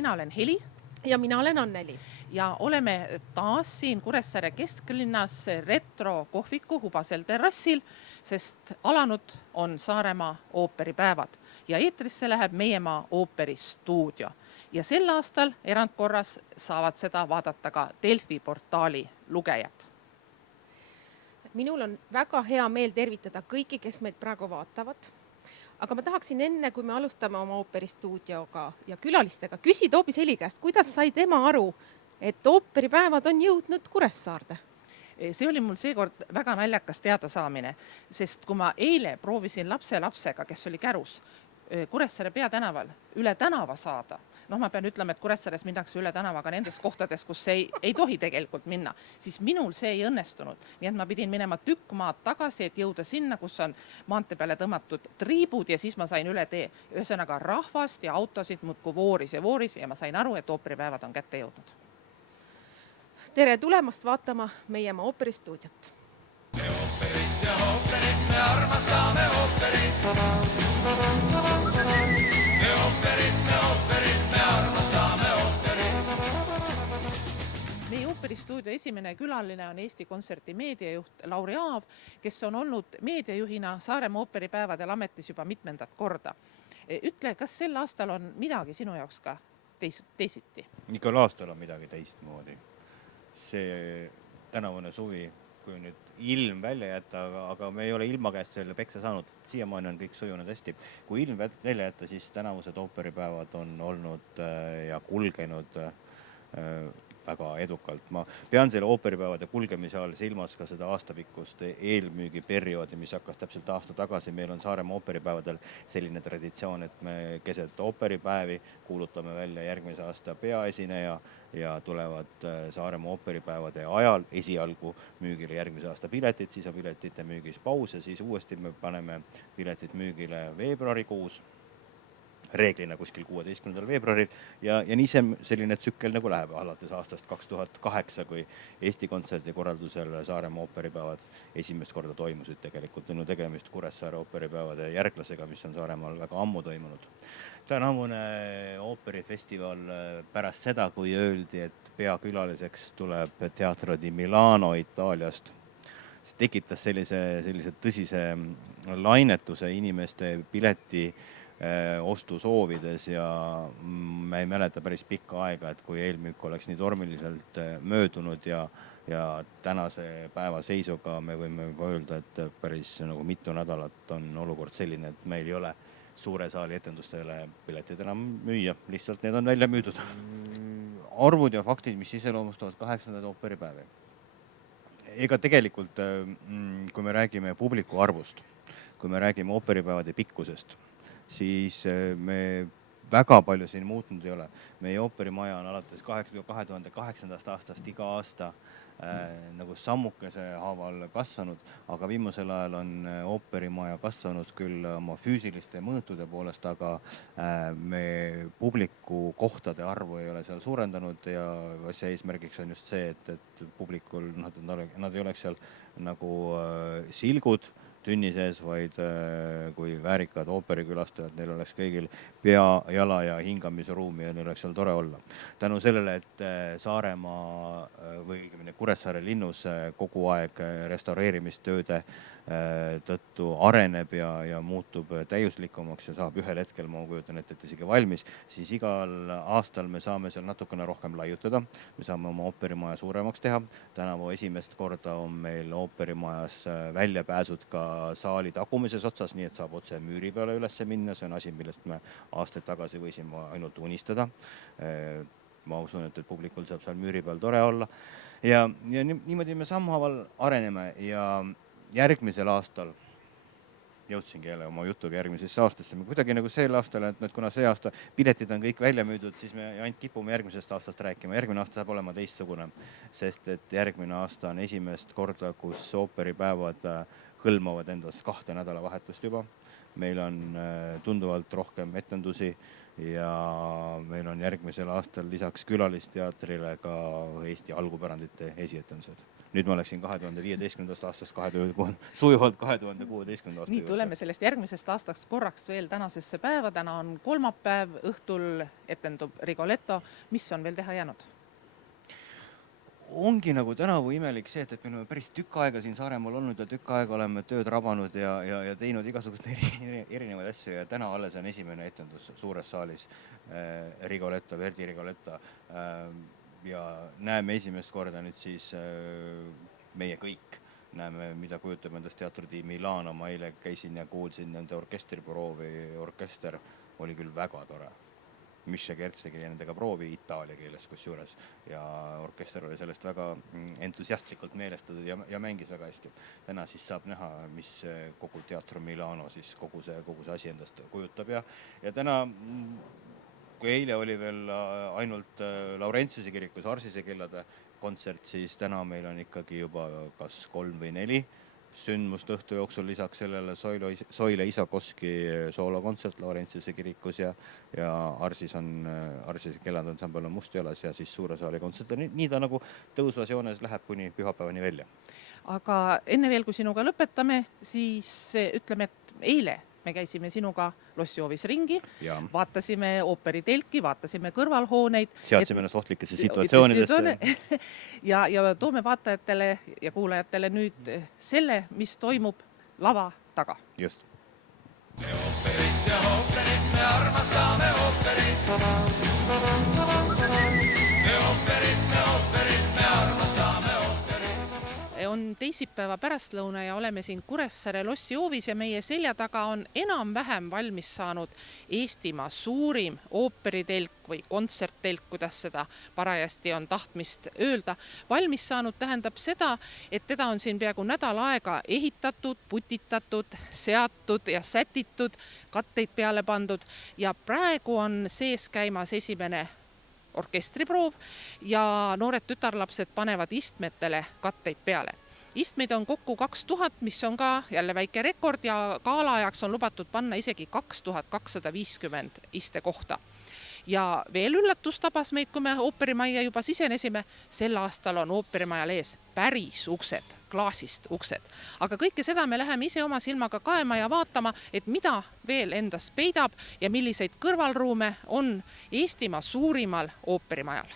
Mina olen Heli Ja mina olen Anneli. ja oleme taas siin Kuressaare kesklinnas Retro kohviku Hubasel terrassil, sest alanud on Saaremaa ooperipäevad ja eetrisse läheb Meiemaa ooperistuudio. Ja sel aastal erandkorras saavad seda vaadata ka Delfi portaali lugejad. Minul on väga hea meel tervitada kõiki, kes meid praegu vaatavad. Aga ma tahaksin enne, kui me alustame oma ooperistuudioga ja külalistega, küsida hoopis Heli käest, kuidas sai tema aru, et ooperipäevad on jõudnud Kuressaarde? See oli mul seekord väga naljakas teadasaamine, sest kui ma eile proovisin lapsega, kes oli Kärus, Kuressaare peatänaval üle tänava saada. Ma pean ütlema, et Kuressaares minnakse üle tänavaga nendes kohtades, kus ei tohi tegelikult minna, siis minul see ei õnnestunud. Nii et ma pidin minema tükk maad tagasi, et jõuda sinna, kus on maantee peale tõmmatud triibud ja siis ma sain üle tee. Ühesõnaga rahvast ja autosid muudkui vooris ja ma sain aru, et ooperipäevad on kätte jõudnud. Tere tulemast vaatama Meiemaa ooperistuudiot. Ja ooperit, me armastame ooperit. Me ooperit, me armastame ooperit. Meie ooperistuudio esimene külaline on Eesti Kontserdi meediajuht Lauri Aav, kes on olnud meediajuhina Saaremaa ooperipäevadel ametis juba mitmendat korda. Ütle, kas sel aastal on midagi sinu jaoks ka teisiti? Igal aastal on midagi teistmoodi. See tänavune suvi, kui nüüd ilm välja jätta, aga me ei ole ilma käest selle peksa saanud. Siiamaani on kõik sujunud hästi. Kui ilm välja jätta, siis tänavused ooperipäevad on olnud ja kulgenud väga edukalt. Ma pean selle ooperipäevade kulgemise all silmas ka seda aastapikkust eelmüügiperioodi, mis hakkas täpselt aasta tagasi. Meil on Saaremaa ooperipäevadel selline traditsioon, et me keset ooperipäevi kuulutame välja järgmise aasta peaesineja ja tulevad Saaremaa ooperipäevade ajal esialgu müügile järgmise aasta piletid, siis on piletite müügis paus ja siis uuesti me paneme piletid müügile veebruarikuus, reeglina kuskil 16. veebruaril ja nii selline tsükkel nagu läheb alates aastast 2008, kui Eesti Kontserdi korraldusel Saaremaa ooperipäevad esimest korda toimusid. Tegelikult on tegemist Kuressaare ooperipäevade järglasega, mis on Saaremaal väga ammu toimunud. Tänavune ooperifestival pärast seda, kui öeldi, et peakülaliseks tuleb Teatro di Milano Itaaliast, see tekitas sellise tõsise lainetuse inimeste pileti ostu soovides ja ma ei mäleta päris pikka aega, et kui eelmüük oleks nii tormiliselt möödunud ja tänase päeva seisuga me võime öelda, et päris nagu mitu nädalat on olukord selline, et meil ei ole suure saali etendustele piletid enam müüa, lihtsalt need on välja müüdud. Arvud ja faktid, mis iseloomustavad 8. ooperipäevi. Ega tegelikult, kui me räägime publiku arvust, kui me räägime ooperipäevade pikkusest, siis me väga palju siin muutnud ei ole. Meie ooperimaja on alates 2008. aastast iga aasta nagu sammukese haaval kasvanud, aga viimasel ajal on ooperimaja kasvanud küll oma füüsiliste mõõtude poolest, aga me publiku kohtade arvu ei ole seal suurendanud ja see eesmärgiks on just see, et publikul nad ei oleks seal nagu silgud tünni sees, vaid kui väärikad ooperikülastajad, neil oleks kõigil pea, jala ja hingamisruumi ja neil oleks seal tore olla. Tänu sellele, et Saaremaa või Kuressaare linnus kogu aeg restaureerimistööde tõttu areneb ja muutub täiuslikumaks ja saab ühel hetkel, ma kujutan ette, et isegi valmis, siis igal aastal me saame seal natukene rohkem laiutada. Me saame oma ooperimaja suuremaks teha. Tänavu esimest korda on meil ooperimajas väljapääsud ka saali tagumises otsas, nii et saab otse müüri peale üles minna. See on asi, millest me aastaid tagasi võisime ainult unistada. Ma usun, et publikul saab seal müüri peal tore olla. Ja niimoodi me sammhaaval areneme ja järgmisel aastal, jõudsingi jälle oma jutuga järgmisesse aastasse, me kuidagi nagu sel aastal, et kuna see aasta piletid on kõik välja müüdud, siis me ainult kipume järgmisest aastast rääkima. Järgmine aasta saab olema teistsugune, sest et järgmine aasta on esimest korda, kus ooperipäevad hõlmavad endas 2 nädalavahetust juba. Meil on tunduvalt rohkem etendusi ja meil on järgmisel aastal lisaks külalisteatrile ka Eesti algupärandite esietendused. Nüüd ma läksin 2015. aastast sujuvalt 2016. aasta nii, tuleme sellest järgmisest aastast korraks veel tänasesse päeva. Täna on kolmapäev, õhtul etendub Rigoletto. Mis on veel teha jäänud? Ongi nagu tänavu imelik see, et me oleme päris tükk aega siin Saaremaal olnud ja tükk aega oleme tööd rabanud ja teinud igasuguseid erinevaid asju ja täna alles on esimene etendus suures saalis Rigoletto, Verdi Rigoletto ja näeme esimest korda nüüd siis meie kõik. Näeme, mida kujutab endast teatritiim Milano. Ma eile käisin ja kuulsin nende orkestriproovi. Orkester oli küll väga tore. Mischa Kerts tegi nendega proovi itaalia keeles kusjuures ja orkester oli sellest väga entusiastlikult meelestatud ja mängis väga hästi. Täna siis saab näha, mis kogu Teatro Milano siis kogu see asi endast kujutab ja täna, kui eile oli veel ainult Laurentiuse kirikus Arsise kellade kontsert, siis täna meil on ikkagi juba kas 3 või 4 sündmust õhtu jooksul, lisaks sellele Soile Isakoski soolokontsert Laurentiuse kirikus ja Arsise kellade on Mustjalas ja siis suure saali kontsert. Nii ta nagu tõusvas joones läheb kuni pühapäevani välja. Aga enne veel, kui sinuga lõpetame, siis ütleme, et eile me käisime sinuga Lossihoovis ringi, vaatasime ooperitelki, vaatasime kõrvalhooneid. Seadsime ennast ohtlikesse situatsioonidesse. Ja toome vaatajatele ja kuulajatele nüüd selle, mis toimub lava taga. Just. Me ooperit, me armastame ooperit. Me ooperit, me armastame ooperit. On teisipäeva pärastlõuna ja oleme siin Kuressaare Lossihoovis ja meie selja taga on enam-vähem valmis saanud Eestimaa suurim ooperitelk või kontserttelk, kuidas seda parajasti on tahtmist öelda. Valmis saanud tähendab seda, et teda on siin peaaegu nädal aega ehitatud, putitatud, seatud ja sätitud, katteid peale pandud ja praegu on sees käimas esimene orkestriproov ja noored tütarlapsed panevad istmetele katteid peale. Istmeid on kokku 2000, mis on ka jälle väike rekord ja gaalaajaks on lubatud panna isegi 2250 istekohta. Ja veel üllatus tabas meid, kui me ooperimajja juba sisenesime. Sel aastal on ooperimajal ees päris uksed, klaasist uksed. Aga kõike seda me läheme ise oma silmaga kaema ja vaatama, et mida veel endas peidab ja milliseid kõrvalruume on Eestimaa suurimal ooperimajal.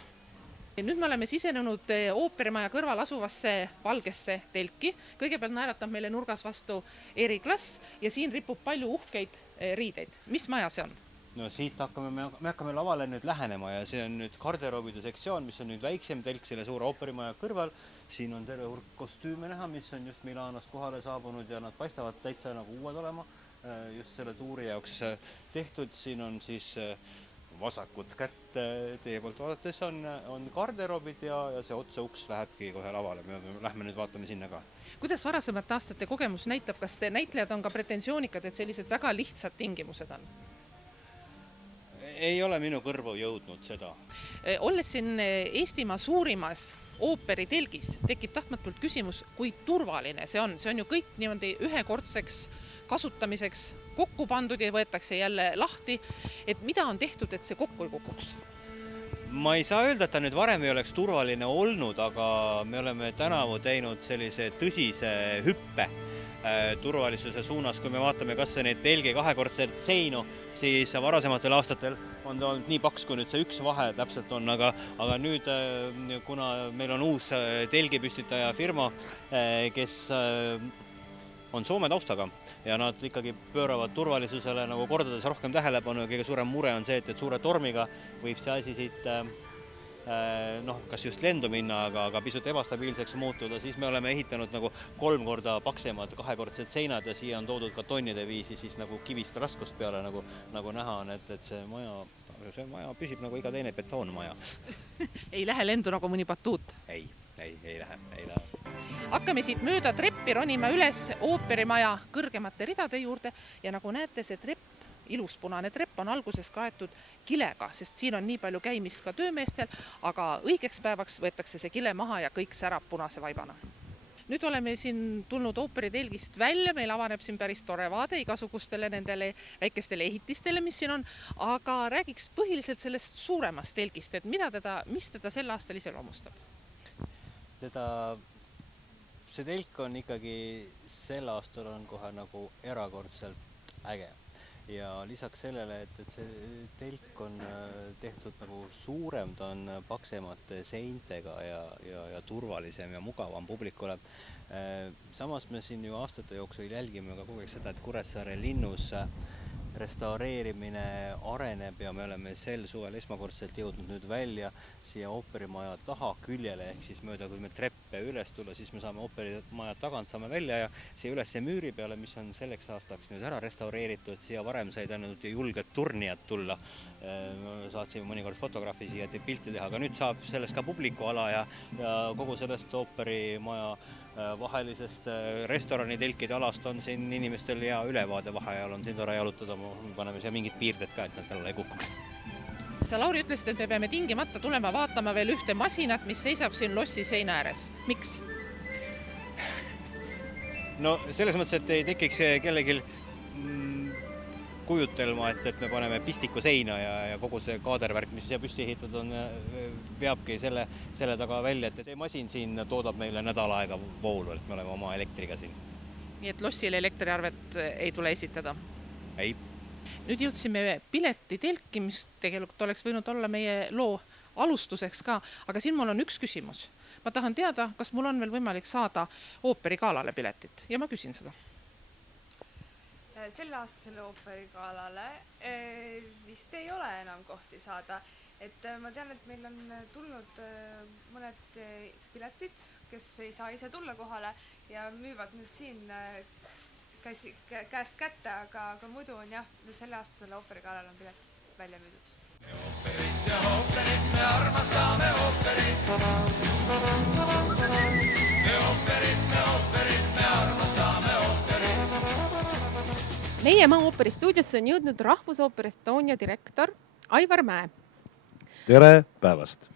Nüüd me oleme sisenenud ooperimaja kõrval asuvasse valgesse telki. Kõigepealt naeratab meile nurgas vastu Eri Klass ja siin ripub palju uhkeid riideid. Mis maja see on? No siit me hakkame lavale nüüd lähenema ja see on nüüd garderoobide sektsioon, mis on nüüd väiksem telk selle suure ooperimaja kõrval. Siin on terve hulk kostüüme näha, mis on just Milanost kohale saabunud ja nad paistavad täitsa nagu uued olema. Just selle tuuri jaoks tehtud. Siin on siis vasakut kätt teie poolt vaadates on garderoobid ja see otsauks lähebki kohe lavale. Me lähme nüüd vaatame sinna ka. Kuidas varasemate aastate kogemus näitab, kas näitlejad on ka pretensiyoonikad, et sellised väga lihtsad tingimused on? Ei ole minu kõrvu jõudnud seda. Olles siin Eestimaa suurimas ooperitelgis, tekib tahtmatult küsimus, kui turvaline see on. See on ju kõik niimoodi ühekordseks kasutamiseks kokku pandud ja võetakse jälle lahti. Et mida on tehtud, et see kokku ei kukuks? Ma ei saa öelda, et ta nüüd varem ei oleks turvaline olnud, aga me oleme tänavu teinud sellise tõsise hüppe turvalisuse suunas. Kui me vaatame kas neid telgi kahekordselt seinu, siis varasematel aastatel on ta olnud nii paks, kui nüüd see üks vahe täpselt on, aga nüüd, kuna meil on uus telgipüstitaja firma, kes on Soome taustaga ja nad ikkagi pööravad turvalisusele nagu kordades rohkem tähelepanu ja kõige suurem mure on see, et suure tormiga võib see asi siit kas just lendu minna, aga pisut ebastabiilseks muutuda, siis me oleme ehitanud nagu 3 korda paksemad kahekordsed seinad ja siia on toodud ka tonnide viisi siis nagu kivist raskust peale, nagu näha on, et see maja püsib nagu iga teine betoonmaja. Ei lähe lendu nagu mõni batuut? Ei lähe. Hakkame siit mööda treppi ronima üles ooperimaja kõrgemate ridade juurde ja nagu näete, see trepp, ilus punane trepp on alguses kaetud kilega, sest siin on nii palju käimist ka töömeestel, aga õigeks päevaks võetakse see kile maha ja kõik särab punase vaibana. nüüd oleme siin tulnud ooperitelgist välja, meil avaneb siin päris tore vaade igasugustele nendele väikestele ehitistele, mis siin on, aga räägiks põhiliselt sellest suuremast telgist, et mis teda sel aastal iseloomustab? See telk on ikkagi sel aastal on kohe nagu erakordselt äge. Ja lisaks sellele, et see telk on tehtud nagu suurem, ta on paksemate seintega ja turvalisem ja mugavam publikule. Samas me siin ju aastate jooksul jälgime ka kogu aeg seda, et Kuressaare linnus restaureerimine areneb ja me oleme sel suvel esmakordselt jõudnud nüüd välja siia ooperimaja taha küljele, ehk siis mööda, kui me treppe üles tulla, siis me saame ooperimaja tagant saame välja ja siia üles müüri peale, mis on selleks aastaks nüüd ära restaureeritud, siia varem said ainult julged turnijad tulla. Saatsime mõnikord fotograafi siia pilti teha, aga nüüd saab sellest ka publikuala ja kogu sellest ooperimaja vahelisest restoranitelkide alast on siin inimestel hea ülevaade, vaheajal on siin tore jalutada, me paneme siia mingid piirded ka, et nad talle ei kukuks. Sa, Lauri, ütlesid, et me peame tingimata tulema vaatama veel ühte masinat, mis seisab siin lossi seina ääres. Miks? No selles mõttes, et ei tekiks kellelgi kujutelma, et me paneme pistiku seina ja kogu see kaadervärk, mis siia püsti ehitud on, veabki selle taga välja, et see masin siin toodab meile nädal aega voolu, et me oleme oma elektriga siin. Nii et lossile elektriarvet ei tule esitada? Ei. Nüüd jõudsime piletitelki, mis tegelikult oleks võinud olla meie loo alustuseks ka, aga siin mul on üks küsimus. Ma tahan teada, kas mul on veel võimalik saada ooperikaalale piletit ja ma küsin seda. Selle aastasele ooperikaalale vist ei ole enam kohti saada. Et ma tean, et meil on tulnud mõned piletid, kes ei saa ise tulla kohale ja müüvad nüüd siin käest kätte, aga muidu on jah, selle aastasele ooperikaalale on pilet välja müüdud. Ja ooperit, me armastame ooperit. Me ooperit, me armastame ooperit. Meie Maa ooperi stuudiosse on jõudnud Rahvusooperi Estonia direktor Aivar Mäe. Tere päevast!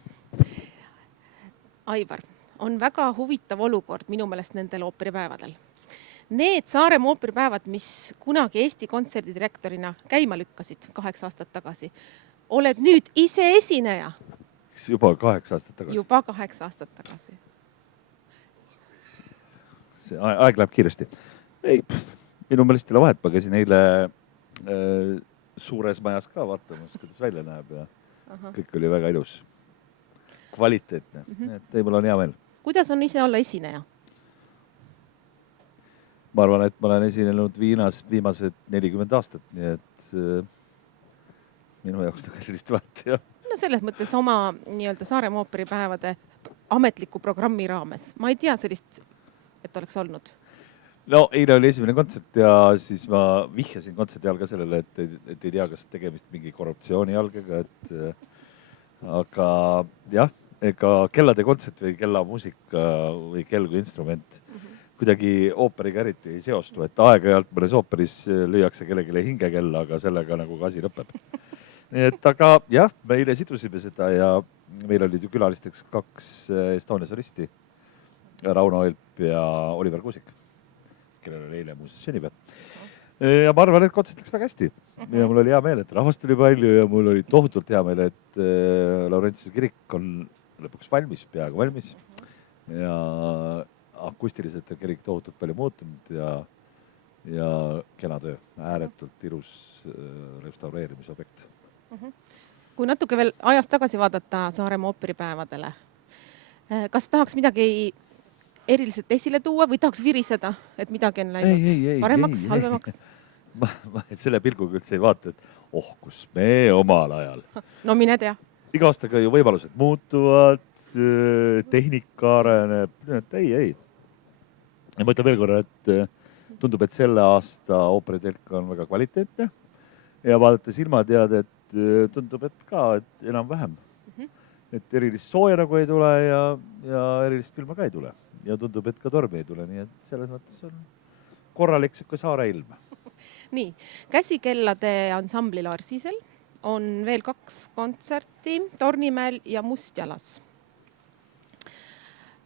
Aivar, on väga huvitav olukord minu meelest nendel ooperipäevadel. Need Saaremaa ooperipäevad, mis kunagi Eesti kontserdidirektorina käima lükkasid 8 aastat tagasi, oled nüüd ise esineja. Juba 8 aastat tagasi. Juba 8 aastat tagasi. See aeg läheb kiiresti. Ei, minu meelest ei ole vahet, ma käisin eile suures majas ka vaatamas, kuidas välja näeb ja kõik oli väga ilus. Kvaliteetne. Et ei, mul on hea meel. Kuidas on ise olla esineja? Ma arvan, et ma olen esinenud viimased 40 aastat, nii et minu jaoks sellist vahet, jah. No selles mõttes oma nii-öelda Saaremaa ooperipäevade ametliku programmi raames. Ma ei tea sellist, et oleks olnud. No eile oli esimene kontsert ja siis ma vihjasin kontserti all ka sellele, et ei tea, kas tegemist mingi korruptsiooni algega, aga jah, ega kellade kontsert või kellamuusika või kell kui instrument kuidagi ooperiga eriti ei seostu, et aeg-ajalt mõnes ooperis lüüakse kellelegi hingekella, aga sellega nagu asi lõpeb. Nii et aga jah, me eile sidusime seda ja meil olid ju külalisteks 2 Estonia solisti, Rauno Elp ja Oliver Kuusik, kellel oli eile muuseas sünnipäev. Ja ma arvan, et kontsert läks väga hästi ja mul oli hea meel, et rahvast oli palju ja mul oli tohutult hea meel, et Laurentiuse kirik on lõpuks valmis, peaaegu valmis ja akustiliselt on kirik tohutult palju muutunud ja kena töö, ääretult ilus restaureerimisobjekt. Kui natuke veel ajas tagasi vaadata Saaremaa ooperipäevadele, kas tahaks midagi eriliselt esile tuua või tahaks viriseda, et midagi on läinud paremaks, halvemaks? Ma selle pilguga üldse ei vaata, et kus me omal ajal. No mine tea. Iga aastaga ju võimalused muutuvad, tehnika areneb, ei. Ja ma ütlen veel korra, et tundub, et selle aasta ooperitelk on väga kvaliteetne ja vaadates ilmateadet tundub, et ka et enam-vähem. Et erilist sooja nagu ei tule ja erilist külma ka ei tule. Ja tundub, et ka tormi ei tule, nii et selles mõttes on korralik siuke saare ilm. Nii, käsikellade ansamblil Arsisel on veel 2 kontserti Tornimäel ja Mustjalas.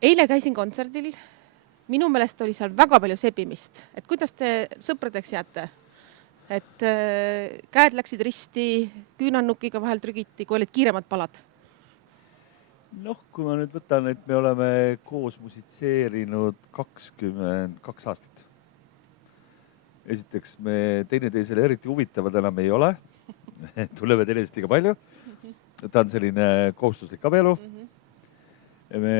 Eile käisin kontserdil, minu meelest oli seal väga palju sebimist, et kuidas te sõpradeks jääte? Et käed läksid risti, küünannukiga vahel trügiti, kui olid kiiremad palad? Noh, kui ma nüüd võtan, et me oleme koos musitseerinud 22 aastat. Esiteks me teineteisele eriti huvitavad enam ei ole. Tuleme teineteist liiga palju. Ta on selline kohustuslik abielu. Me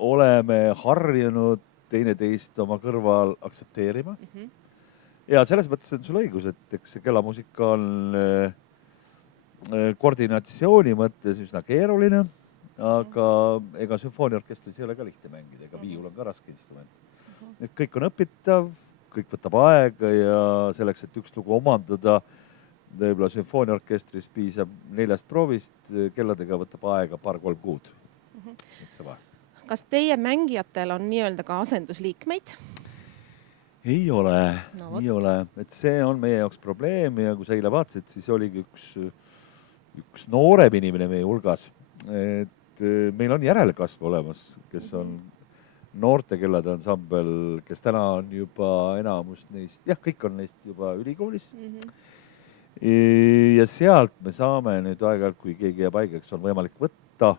oleme harjunud teineteist oma kõrval aktsepteerima. Ja selles mõttes on sul õigus, et eks see kellamuusika on koordinatsiooni mõttes üsna keeruline, aga ega sümfooniaorkestris ei ole ka lihtne mängida, ega viiul on ka raske instrument. Need kõik on õpitav, kõik võtab aega ja selleks, et üks lugu omandada, võib-olla sümfooniaorkestris piisab 4 proovist, kelladega võtab aega 2-3 kuud. Kas teie mängijatel on nii-öelda ka asendusliikmeid? Ei ole, No nii ole, et see on meie jaoks probleem ja kui sa eile vaatasid, siis oligi üks noorem inimene meie hulgas, et meil on järelkasv olemas, kes on noorte kellade ansambel, kes täna on juba enamus neist, jah, kõik on neist juba ülikoolis. Ja sealt me saame nüüd aeg-ajalt, kui keegi jääb haigeks, on võimalik võtta,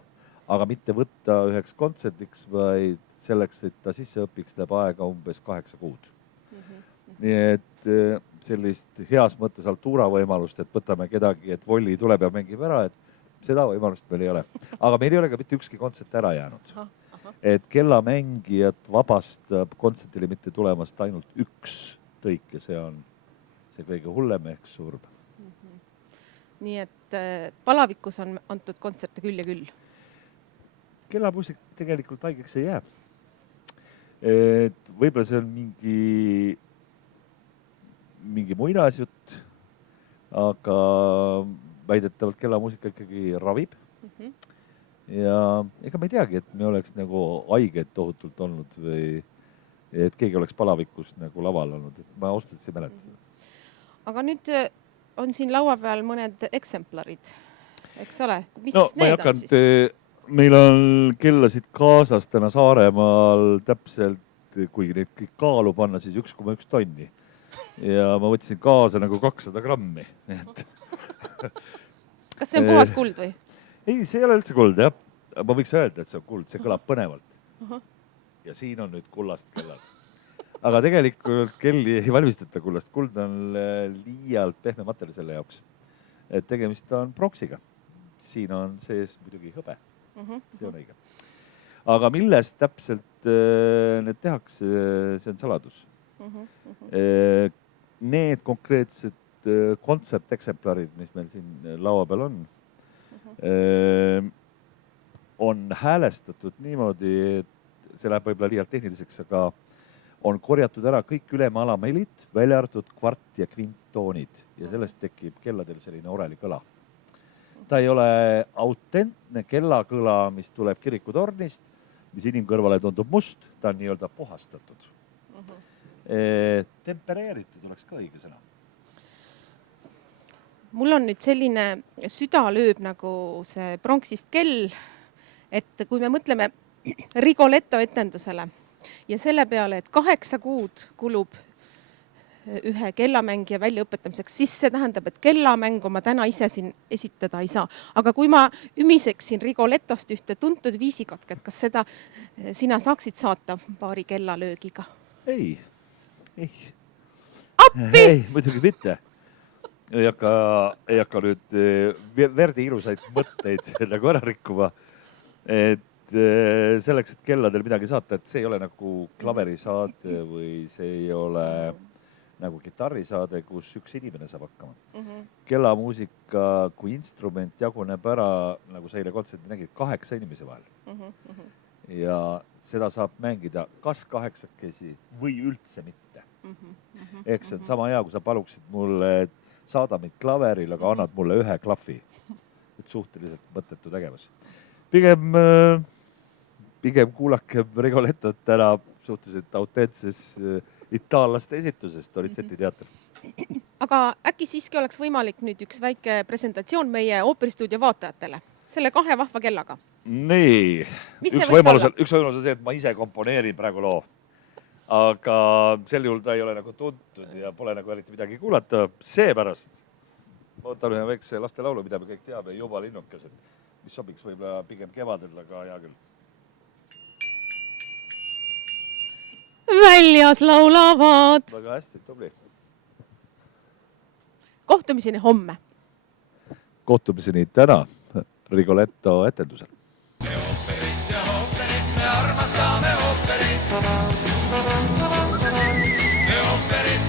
aga mitte võtta üheks kontserdiks, vaid selleks, et ta sisse õpiks, läheb aega umbes 8 kuud. Nii et sellist heas mõttes altuura võimalust, et võtame kedagi, et Volli tuleb ja mängib ära, et seda võimalust meil ei ole. Aga meil ei ole ka mitte ükski kontsert ära jäänud. Et kellamängijat vabastab kontsertile mitte tulemast ainult üks tõik ja see on see kõige hullem ehk surm. Nii et palavikus on antud kontserte küll ja küll. Kellamuusik tegelikult haigeks ei jää. Et võib-olla see on mingi muinasjutt, aga väidetavalt kellamuusika ikkagi ravib. Ja ega ma ei teagi, et me oleks nagu haiged tohutult olnud või et keegi oleks palavikus nagu laval olnud. Et ma ausalt ei mäleta. Aga nüüd on siin laua peal mõned eksemplarid, eks ole? Mis no, need on siis? Meil on kellasid kaasas täna Saaremaal täpselt, kui neid kõik kaalu panna, siis 1,1 tonni. Ja ma võtsin kaasa nagu 200 grammi. Kas see on puhas kuld või? Ei, see ei ole üldse kuld, jah. Ma võiks öelda, et see on kuld, see kõlab põnevalt. Ja siin on nüüd kullast kellad. Aga tegelikult kelli ei valmistata kullast. Kuld on liialt pehme materjal selle jaoks. Et tegemist on pronksiga. Siin on sees muidugi hõbe. See on õige. Aga millest täpselt need tehakse, see on saladus. Need konkreetsed kontserteksemplarid, mis meil siin laua peal on häälestatud niimoodi, et see läheb võib-olla liialt tehniliseks, aga on korjatud ära kõik ülema alamelid, välja arvatud kvart- ja kvinttoonid ja sellest tekib kelladel selline oreli kõla. Ta ei ole autentne kellakõla, mis tuleb kirikutornist, mis inimkõrvale tundub must, ta on nii-öelda puhastatud. Tempereeritud oleks ka õige sõna. Mul on nüüd selline süda lööb nagu see pronksist kell, et kui me mõtleme Rigoletto etendusele ja selle peale, et 8 kuud kulub ühe kellamängija väljaõpetamiseks, siis see tähendab, et kellamängu ma täna ise siin esitada ei saa. Aga kui ma ümiseksin Rigolettost ühte tuntud viisikatket, kas seda sina saaksid saata paari kellalöögiga? Ei. Appi! Ei, muidugi mitte. Ei hakka nüüd Verdi ilusaid mõtteid nagu ära rikkuma. Et selleks, et kelladel midagi saata, et see ei ole nagu klaverisaade või see ei ole nagu kitarrisaade, kus üks inimene saab hakkama. Kellamuusika kui instrument jaguneb ära, nagu sa eile kontserti nägid, 8 inimese vahel. Ja seda saab mängida kas 8 või üldse mitte. Ehk see on sama hea, kui sa paluksid mulle, et saada mind klaveril, aga annad mulle 1 klahvi. Et suhteliselt mõttetu tegevus. Pigem kuulakem Rigolettot täna suhteliselt autentses itaallaste esitusest Donizetti teater. Aga äkki siiski oleks võimalik nüüd üks väike presentatsioon meie ooperistuudio vaatajatele selle 2 vahva kellaga? nii, Mis see üks võiks võimalus olla? on see, et ma ise komponeerin praegu loo. Aga sel juhul ta ei ole nagu tuntud ja pole nagu eriti midagi kuulata. Seepärast ma võtan ühe väikse lastelaulu, mida me kõik teame, Juba linnukesed, mis sobiks võib-olla pigem kevadel, aga hea küll. Väljas laulavad. Väga hästi, tubli. Kohtumiseni homme. Kohtumiseni täna Rigoletto etendusel. Me armastame ooperit. Me ooperit